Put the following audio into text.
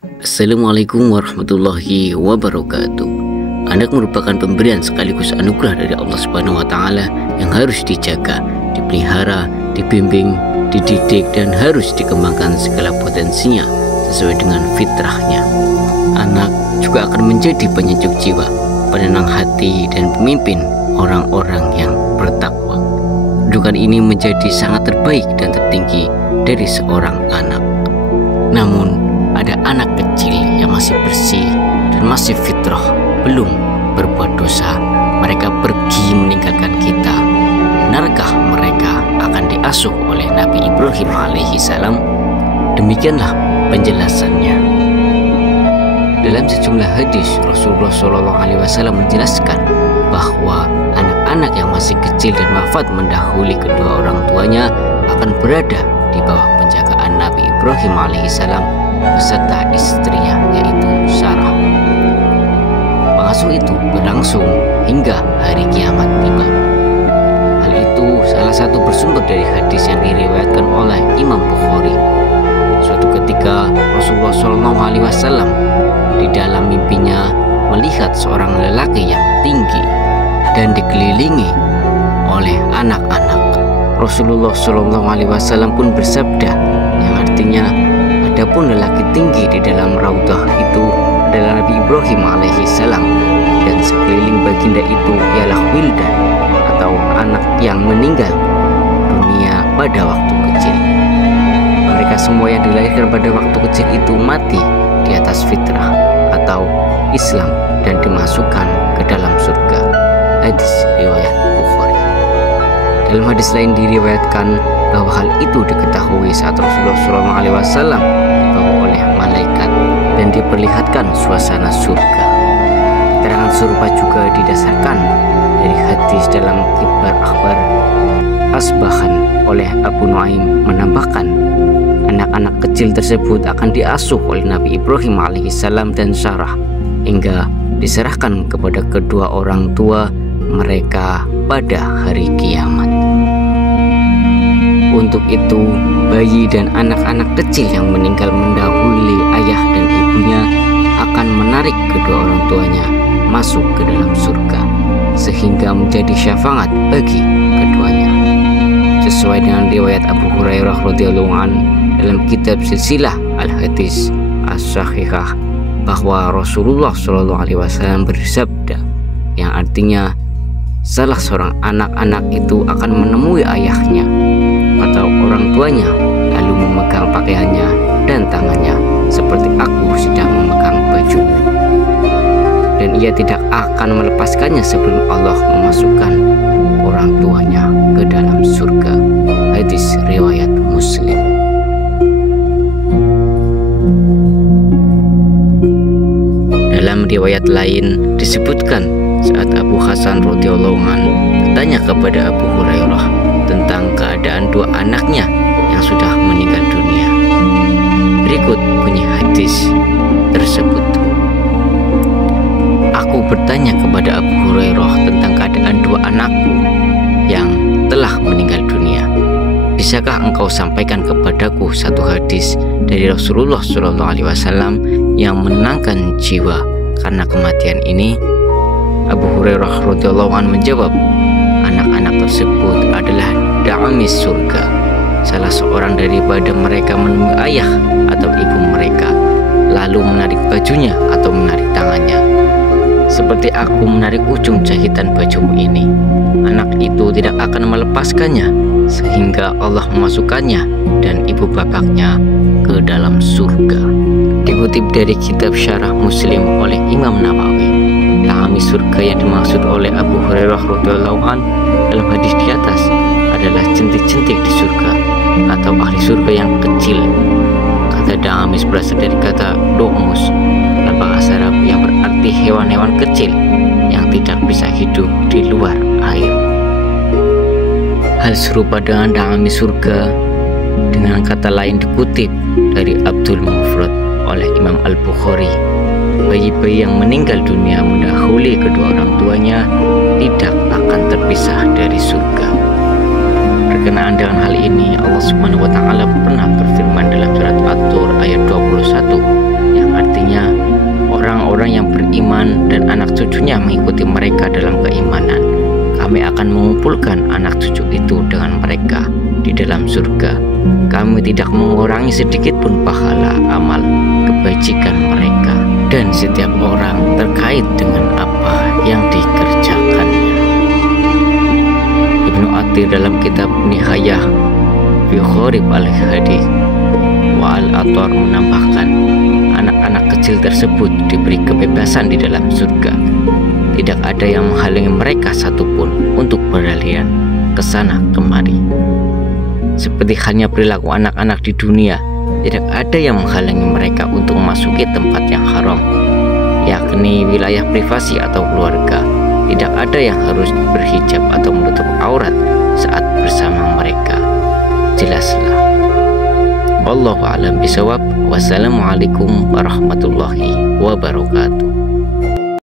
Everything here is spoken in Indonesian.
Assalamualaikum warahmatullahi wabarakatuh. Anak merupakan pemberian sekaligus anugerah dari Allah Subhanahu wa Ta'ala yang harus dijaga, dipelihara, dibimbing, dididik, dan harus dikembangkan segala potensinya sesuai dengan fitrahnya. Anak juga akan menjadi penyejuk jiwa, penenang hati, dan pemimpin orang-orang yang bertakwa. Kedudukan ini menjadi sangat terbaik dan tertinggi dari seorang anak. Namun, ada anak kecil yang masih bersih dan masih fitrah, belum berbuat dosa. Mereka pergi meninggalkan kita. Benarkah mereka akan diasuh oleh Nabi Ibrahim alaihissalam? Demikianlah penjelasannya. Dalam sejumlah hadis, Rasulullah SAW menjelaskan bahwa anak-anak yang masih kecil dan wafat mendahului kedua orang tuanya akan berada di bawah penjagaan Nabi Ibrahim alaihissalam beserta istrinya, yaitu Sarah. Pengasuh itu berlangsung hingga hari kiamat tiba. Hal itu salah satu bersumber dari hadis yang diriwayatkan oleh Imam Bukhari. Suatu ketika Rasulullah SAW di dalam mimpinya melihat seorang lelaki yang tinggi dan dikelilingi oleh anak-anak. Rasulullah SAW pun bersabda, yang artinya, adapun lelaki tinggi di dalam raudhah itu adalah Nabi Ibrahim alaihissalam, dan sekeliling baginda itu ialah wildan atau anak yang meninggal dunia pada waktu kecil. Mereka semua yang dilahirkan pada waktu kecil itu mati di atas fitrah atau Islam dan dimasukkan ke dalam surga. Hadis riwayat Bukhari. Dalam hadis lain diriwayatkan bahwa hal itu diketahui saat Rasulullah SAW dibawa oleh malaikat dan diperlihatkan suasana surga. Keterangan serupa juga didasarkan dari hadis dalam Kibar Akhbar Asbahan oleh Abu Nuaim menambahkan, anak-anak kecil tersebut akan diasuh oleh Nabi Ibrahim alaihissalam dan Sarah hingga diserahkan kepada kedua orang tua mereka pada hari kiamat. Untuk itu, bayi dan anak-anak kecil yang meninggal mendahului ayah dan ibunya akan menarik kedua orang tuanya masuk ke dalam surga, sehingga menjadi syafaat bagi keduanya. Sesuai dengan riwayat Abu Hurairah radhiyallahu an dalam kitab Silsilah Al-Hadis As-Sahihah, bahwa Rasulullah SAW bersabda, yang artinya, salah seorang anak-anak itu akan menemui ayahnya atau orang tuanya, lalu memegang pakaiannya dan tangannya seperti aku sedang memegang baju, dan ia tidak akan melepaskannya sebelum Allah memasukkan orang tuanya ke dalam surga. Hadis riwayat Muslim. Dalam riwayat lain disebutkan saat Abu Hasan radhiyallahu an bertanya kepada Abu Hurairah tentang keadaan dua anaknya yang sudah meninggal dunia. Berikut bunyi hadis tersebut. Aku bertanya kepada Abu Hurairah tentang keadaan dua anakku yang telah meninggal dunia. Bisakah engkau sampaikan kepadaku satu hadis dari Rasulullah SAW yang menenangkan jiwa karena kematian ini? Abu Hurairah radhiyallahu an menjawab, anak-anak tersebut adalah da'amis surga. Salah seorang daripada mereka menemui ayah atau ibu mereka, lalu menarik bajunya atau menarik tangannya, seperti aku menarik ujung jahitan bajumu ini. Anak itu tidak akan melepaskannya sehingga Allah memasukkannya dan ibu bapaknya ke dalam surga. Dikutip dari kitab Syarah Muslim oleh Imam Nawawi, ahli surga yang dimaksud oleh Abu Hurairah radhiyallahu an dalam hadis di atas adalah jentik-jentik di surga atau ahli surga yang kecil. Kata da'amis berasal dari kata do'mus dalam bahasa Arab yang berarti hewan-hewan kecil yang tidak bisa hidup di luar air. Hal serupa dengan da'amis surga dengan kata lain dikutip dari Abdul Mufrad oleh Imam Al-Bukhari. Bayi-bayi yang meninggal dunia mendahului kedua orang tuanya tidak akan terpisah dari surga. Berkenaan dengan hal ini, Allah Subhanahu wa Ta'ala pernah berfirman dalam surat At-Tur ayat 21, yang artinya orang-orang yang beriman dan anak cucunya mengikuti mereka dalam keimanan. Kami akan mengumpulkan anak cucu itu dengan mereka di dalam surga. Kami tidak mengurangi sedikit pun pahala amal kebajikan mereka, dan setiap orang terkait dengan apa yang dikerjakannya. Ibnu Athir dalam kitab Nihayah fi Gharib al-Hadits wa al-Athar menambahkan, anak-anak kecil tersebut diberi kebebasan di dalam surga. Tidak ada yang menghalangi mereka satupun untuk berlarian ke sana kemari. Seperti halnya perilaku anak-anak di dunia, tidak ada yang menghalangi mereka untuk memasuki tempat yang haram, yakni wilayah privasi atau keluarga. Tidak ada yang harus berhijab atau menutup aurat saat bersama mereka. Jelaslah. Wallahu a'lam bishawab. Wassalamualaikum warahmatullahi wabarakatuh.